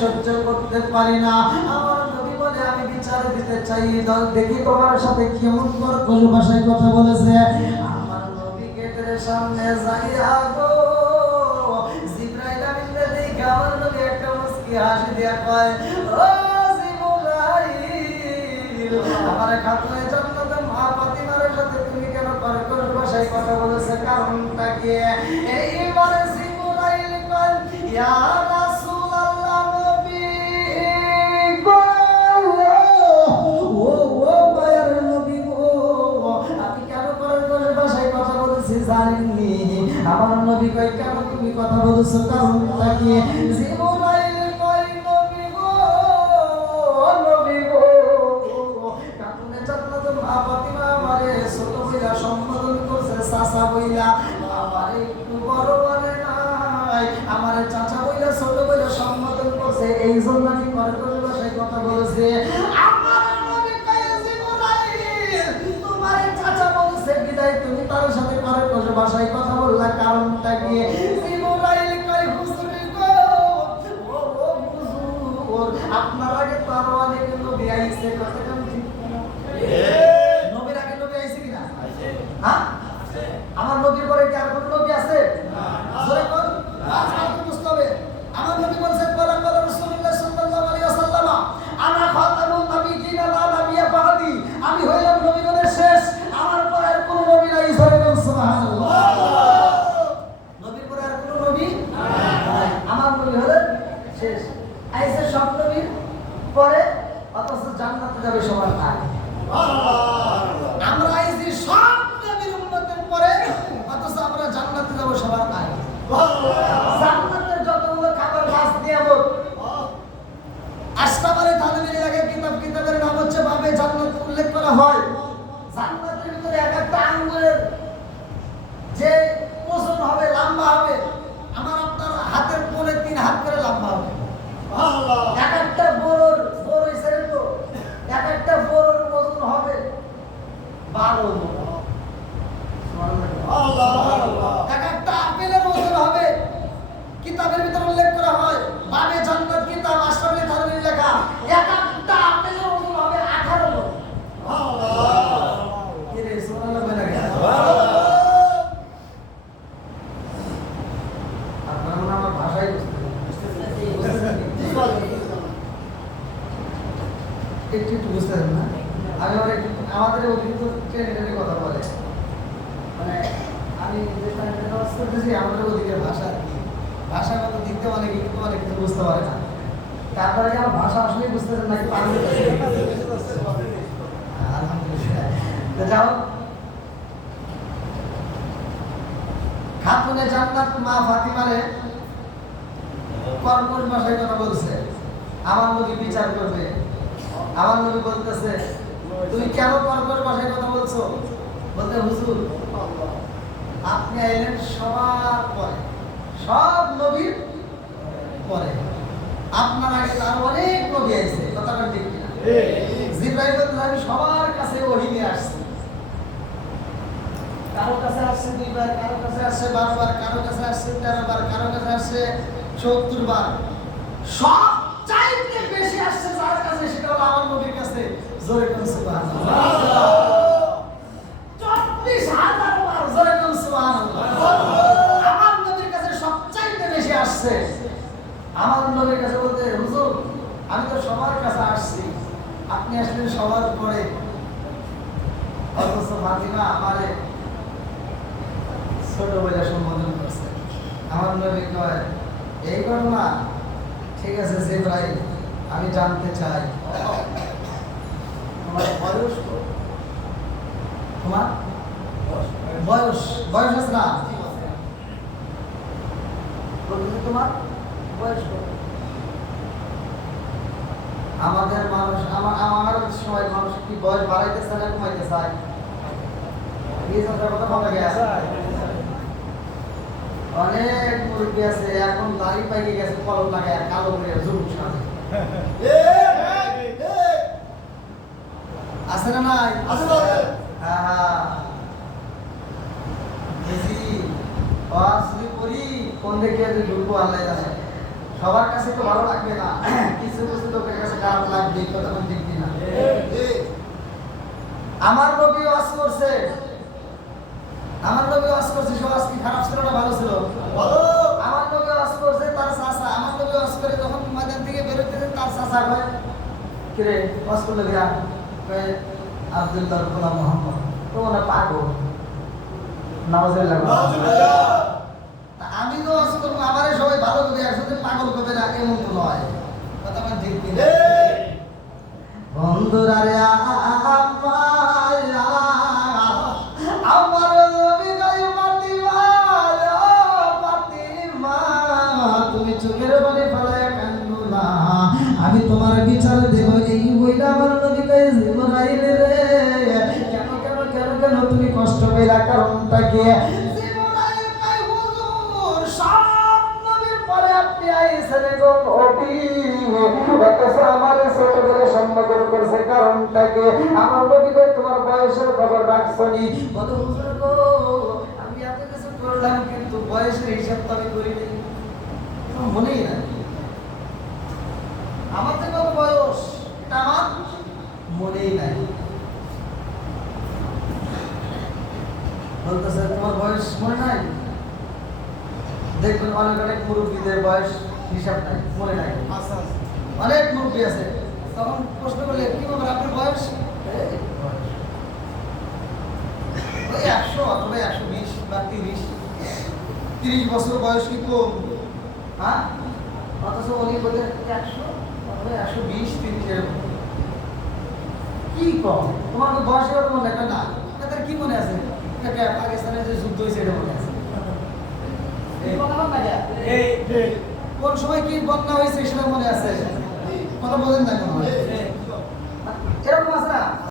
সহ্য করতে পারি না। আমার নবী বলে আমি বিচার দিতে চাই, দেখি তোমার সাথে কেমন কর্কশ ভাষায় কথা বলেছে। আমার নবী গেটের সামনে যাইয়া গো জিবরাইল আমিনকে দেখে আমার নবী একটা মুস্কি হাসি দিয়া কয়, ও জিবরাইল, আমার খাতুনে জান্নাতে মা ফাতিমার সাথে তুমি কেন কর্কশ ভাষায় কথা বলেছে, কারণটা কি? এইবার জিবরাইল কয়, ইয়া রাসূলুল্লাহ, নবী গো, ও মায়ের নবী গো, আমি কেন কর্কশ ভাষায় কথা বলেছি জানেননি? আমার নবী কয়, কেন তুমি কথা বলেছো, কারণটা কি? জিবরাইল কয়, নবী গো, নবী গো, কাতুনে জান্নাতে মা ফাতিমা আমারে ছোট বইলা সম্বোধন করছে, চাচা বইলা, আমারে একটু বড় বলে নাই, আমারে চাচা বইলা ছোট বইলা সম্বোধন করছে, এই জন্য আমি কর্কশ ভাষায় কথা বলেছি। আমার নবী কয়, জিবরাইল, তোমারে চাচা বলছে বিদায় তুমি তার সাথে কর্কশ ভাষায় কথা বললা, কারণটা কি? জিবরাইল কয়, হুজুর গো, ও হুজুর, আপনার আগে তো আরো অনেক নবী আইছে, কথা কেন ঠিক না? নবীর আগে নবী আইছে কিনা? হ্যাঁ, আমার নবীর পরে কি আর কোন নবী আছে? জোরে কোন? আজকে বুঝতে হবে। আমার নবী বলেছেন, বলা বলা রাসূলুল্লাহ সাল্লাল্লাহু আলাইহি ওয়াসাল্লাম, আনা খাতামুন নাবিয়্যিনা লা নাবিয়্যা বা'দি, আমি হইলাম নবীগণের শেষ, আমার পরে আর কোন নবী নাই। জোরে কোন সুবহানাল্লাহ। নবীর পরে আর কোন নবী নাই, আমার নবী হলেন শেষ। আইছে সব নবীর পরে, অথচ জান্নাতে যাবে সবার আগে। আমরা আইছি সব নবীর উম্মতের পরে, অথচ আমরা জান্নাতে যাব সবার আগে। জান্নাতের যতগুলো খাবার গাছ নিয়ামত, আশরাফারে থানভীর এলাকায় কিতাবের নাম হচ্ছে বাবে জান্নাত উল্লেখ করা হয়। জান্নাতের ভিতরে এক একটা আঙ্গুলের যে ওজন হবে, লম্বা হবে, আমার আপনার হাতের পরে 3 হাত করে লম্বা হবে। এক একটা বড়র বড় হিসেবে তো এক একটা বড়র ওজন হবে 12 মণ। এক একটা আপেলের ওজন হবে, কিতাবের ভিতরে উল্লেখ করা হয়, বাবে জান্নাত কিতাব আশরাফে থানভীর লেখা, এক একটা আপেলের ওজন হবে 18 মণ। কি রে, সুবহানাল্লাহ বলে না? আপনারা আমার ভাষাই একটু বুঝতে পারেন না? আমি আমাদের অতিরিক্ত ট্রেনে কথা বলে, মানে আমি যেখানে কাজ করতেছি আমাদের ওদিকের ভাষা আর কি, ভাষাগত দিক থেকে অনেক কিছু বুঝতে পারে না। তারপরে কি আমার ভাষা আসলেই বুঝতেছেন নাকি পারবে? আলহামদুলিল্লাহ। যাও, খাতুনে জান্নাত মা ফাতিমারে কর্কশ ভাষায় কথা বলছে, আমার নবী বিচার করবে। আমার নবী বলতেছে, তুমি কেন কর্কশ ভাষায় কথা বলছো? বলতে, হুজুর, আপনি আইলেন সবার পরে, সব নবীর পরে, আপনার আগে তার অনেক নবী আইছে, কথাটা ঠিক কিনা? জিবরাইল বলতে, আমি সবার কাছে ওহী নিয়ে আসছি, কারো কাছে আসছে 2 বার, কারো কাছে আসছে 12 বার, কারো কাছে আসছে 13 বার, কারো কাছে আসছে 70 বার। সব চাইতে বেশি আসছে যার কাছে, সেটা হলো আমার নবীর কাছে। জোরে কোন সুবহানাল্লাহ। 24,000 বার। জোরে কোন সুবহানাল্লাহ। আমার নবীর কাছে সবচাইতে বেশি আসছে। আমার নবীর কাছে বলতে, হুজুর, আমি তো সবার কাছে আসছি, আপনি আসলেন সবার পরে, অথচ ফাতিমা আমারে ছোট বলে সম্বোধন করছে। আমার নবী কয়, এই ঘটনা? ঠিক আছে জিবরাইল, আমি জানতে চাই তোমার বয়স কত? তোমার বয়স আছে না? তোমার বয়স কত? আমাদের মানুষ, আমার সময় মানুষ কি বয়স বাড়াইতে চায় না কমাইতে চায়? কথা বলা গেছে, অনেক মুরব্বী আছে এখন দাড়ি পাইকে গেছে, কলম লাগায় কালো করে জুম সাজে। আছে না নাই? হ্যাঁ, কোন দিকে ঢুকবো আল্লাহ জানে। সবার কাছে তো ভালো লাগবে না, কিছু কিছু লোকের কাছে খারাপ লাগবে, কথা বলতে ঠিক কিনা? আমার নবী ওয়াজ করছে, আমার নবী ওয়াজ করছে, সে ওয়াজ কি খারাপ ছিল না ভালো ছিল? ভালো। আমার নবী ওয়াজ করছে, তার চাচা, আমার নবী ওয়াজ করে যখন ময়দান থেকে বের হইতেছে, তার চাচা কয় কি রে ওয়াজ করলে গিয়া? কয় আব্দুল্লাহ গোলাম মোহাম্মদ। তো ওনা পাগল, নাউজুবিল্লাহ। তা আমি তো ওয়াজ করব, আমারে সবাই ভালো করে, একসাথে পাগল করবে না এমন তো নয়, কথা বলেন ঠিক কিনা? বন্ধুরা রে আমার নবী গায় ফাতিমা, তুমি চোখের পানি ফেলায় কান্দো না, আমি তোমার বিচার দেব। এই বইলা আমার নবী গায় জিবরাইল রে, কেন কেন কেন কেন তুমি কষ্ট পেলা, কারণটা কি? জিবরাইল কয় হুজুর, সব নবীর পরে আপনি আইছেন গো নবী, অথচ আমার ছোট করে সম্বোধন করছে, কারণটা কি? আমার নবী কয় তোমার বয়সের খবর রাখছনি? বলে হুজুর গো, আমি এত কিছু করলাম কিন্তু বয়সের হিসাব তো আমি করি নাই, আমার মনেই নাই আমার তো কত বয়স, এটা আমার মনেই নাই। বলতেছে তোমার বয়স মনে নাই? দেখবেন অনেক অনেক মুরব্বীদের বয়স হিসাব নাই, মনে নাই। অনেক মুরব্বী আছে, তখন প্রশ্ন করলে কি ব্যাপার আপনার বয়স? ওই 100 অথবা 120 বা 30 বছর বয়স কি কম? হ্যাঁ, অথচ উনি বলে 100 অথবা 120 30 এরকম। কি কম? তোমার তো বয়সের কথা মনে রাখবে না, তাদের কি মনে আছে? পাকিস্তানের যে যুদ্ধ হয়েছে এটা মনে আছে? কোন সময় কি বন্যা হয়েছে সেটা মনে আছে? কথা বলেন না কেন?